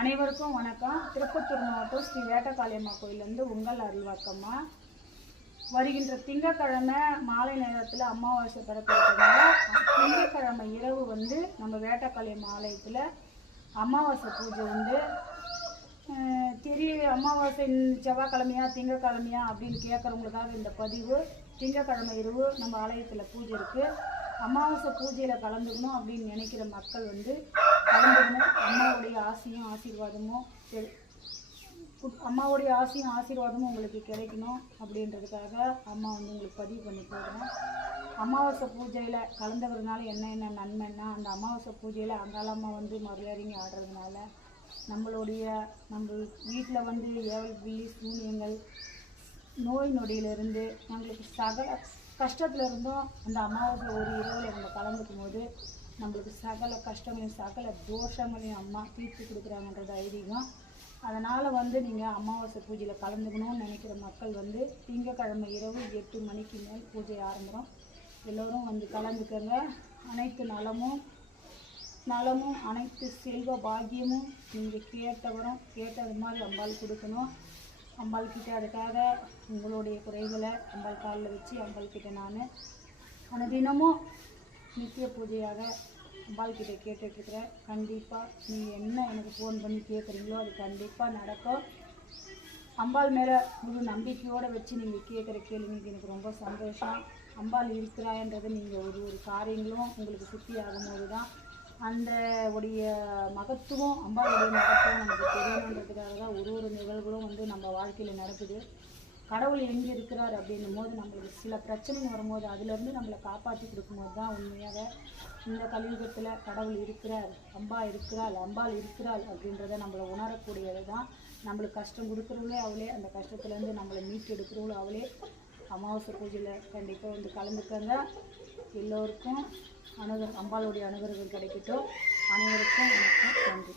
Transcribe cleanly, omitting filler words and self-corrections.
அனைவருக்கும் வணக்கம். திருப்பத்தூர் மாவட்டம் ஸ்ரீ வேட்டக்காளியம்மா கோயிலேருந்து உங்கள் அருள்வாக்கம்மா. வருகின்ற திங்கக்கிழமை மாலை நேரத்தில் அமாவாசை பிறக்கிறதுனால திங்கக்கிழமை இரவு நம்ம வேட்டக்காளியம்மா ஆலயத்தில் அமாவாசை பூஜை அமாவாசை செவ்வாய்க்கிழமையா திங்கக்கிழமையா அப்படின்னு கேட்குறவங்களுக்காக இந்த பதிவு. திங்கக்கிழமை இரவு நம்ம ஆலயத்தில் பூஜை இருக்குது. அமாவாசை பூஜையில் கலந்துக்கணும் அப்படின்னு நினைக்கிற மக்கள் கலந்துக்கணும். அம்மாவுடைய ஆசையும் ஆசீர்வாதமும் உங்களுக்கு கிடைக்கணும் அப்படின்றதுக்காக அம்மா உங்களுக்கு பதிவு பண்ணி போடுறோம். அமாவாசை பூஜையில் கலந்துக்கிறதுனால என்ன நன்மைன்னா, அந்த அமாவாசை பூஜையில் அங்காளம்மா மரியாதைங்க ஆடுறதுனால நம்ம வீட்டில் ஏவல் பில்லி சூனியங்கள் நோய் நொடியிலிருந்து நம்மளுக்கு சகல கஷ்டத்தில் இருந்தும் அந்த அமாவாசை ஒரு இரவில் நம்ம கலந்துக்கும் போது நம்மளுக்கு சகல கஷ்டங்களையும் சகல தோஷங்களையும் அம்மா தீர்த்து கொடுக்குறாங்கன்றது ஐதீகம். அதனால் நீங்கள் அமாவாசை பூஜையில் கலந்துக்கணும்னு நினைக்கிற மக்கள் திங்கக்கிழமை இரவு 8 மணிக்கு மேல் பூஜை ஆரம்பிடும். எல்லோரும் கலந்துக்கங்க. அனைத்து நலமும் அனைத்து செல்வ பாக்கியமும் நீங்கள் கேட்டது மாதிரி அம்பாள் கொடுக்கணும். அம்பாள் கிட்ட அதுக்காக உங்களுடைய குறைகளை அம்பாள் காலில் வச்சு அம்பாள் கிட்ட நான் அனுதினமும் நித்திய பூஜையாக அம்பாள் கிட்ட கேட்டுட்ருக்கிறேன். கண்டிப்பாக நீங்கள் என்ன எனக்கு ஃபோன் பண்ணி கேட்குறீங்களோ அது கண்டிப்பாக நடக்கும். அம்பாள் மேலே முழு நம்பிக்கையோடு வச்சு நீங்கள் கேட்குற கேள்விக்கு எனக்கு ரொம்ப சந்தோஷம். அம்பாள் இருக்கிறான்றது நீங்கள் ஒரு காரியங்களும் உங்களுக்கு சுற்றி ஆகும்போது தான் அந்த உடைய மகத்துவம் அம்பாளுடைய மகத்துவம் நமக்கு தெரியணுன்றதுக்காக தான் ஒரு நிகழ்வுகளும் நம்ம வாழ்க்கையில் நடக்குது. கடவுள் எங்கே இருக்கிறார் அப்படின்னும் போது நம்மளுக்கு சில பிரச்சனைகள் வரும்போது அதிலேருந்து நம்மளை காப்பாற்றி கொடுக்கும்போது தான் உண்மையாக இந்த கலியுகத்தில் கடவுள் இருக்கிறார், அம்பாள் இருக்கிறாள் அப்படின்றத நம்மளை உணரக்கூடியது தான். நம்மளுக்கு கஷ்டம் கொடுக்குறவங்களே அவளே, அந்த கஷ்டத்துலேருந்து நம்மளை மீட்டு எடுக்கிறவங்களும் அவளே. அமாவாசை பூஜையில் கண்டிப்பாக கலந்துக்கங்க. எல்லோருக்கும் அம்பாளுடைய அனுகிரகம் கிடைக்கட்டும். அனைவருக்கும் வணக்கம், நன்றி.